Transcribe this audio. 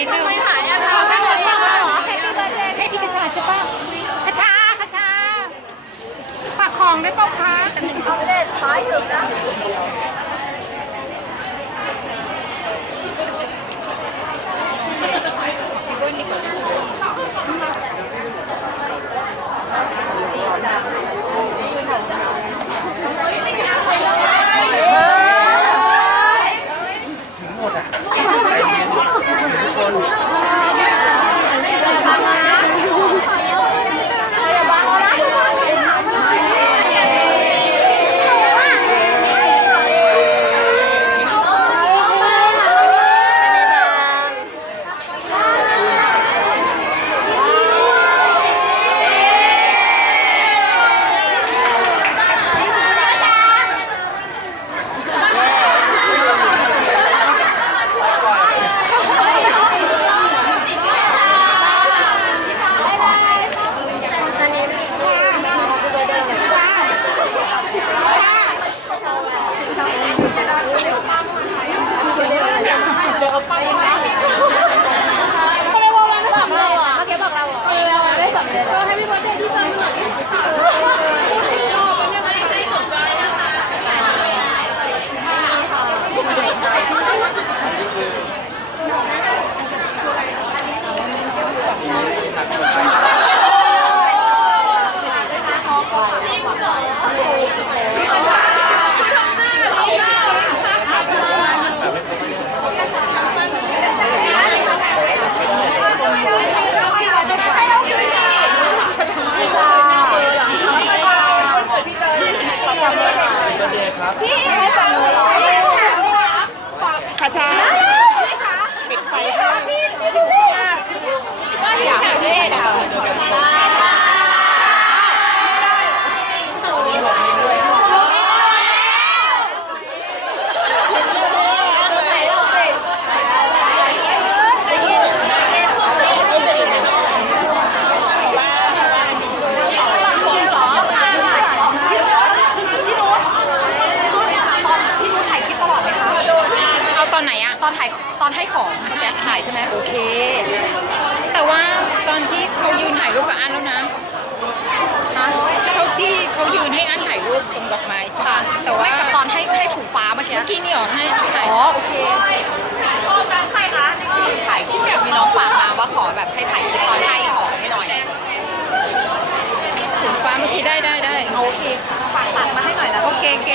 นิดนึงไม่หายอะค่ะไม่เลยอะค่ะให้พี่กระชาใช่ปะกระชากระชาฝากของได้เปล่าคะเอาเล่นท้ายถึงนะ এখন กระชาปิดไฟค่ะอยากให้ค่ะเอาตอนไหนอะ ตอนถ่ายตอนให้ของแอบถ่ายใช่ไหมโอเค แต่ว่าตอนที่เขายืนถ่ายรูปกับอันแล้วนะเขาที่เขายืนให้อันถ่ายรูปตรงดอกไม้ใช่ปะแต่ว่าไม่กับตอนให้ให้ถุงฟ้าเมื่อกี้เมื่อกี้นี่ออกให้ถ่ายอ๋อโอเคถ่ายคลิปมีน้องฝากมาว่าขอแบบให้ถ่ายคลิปตอนให้ของให้หน่อยถุงฟ้าเมื่อกี้ได้ได้ได้โอเคฝากตัดมาให้หน่อยนะโอเคโอเค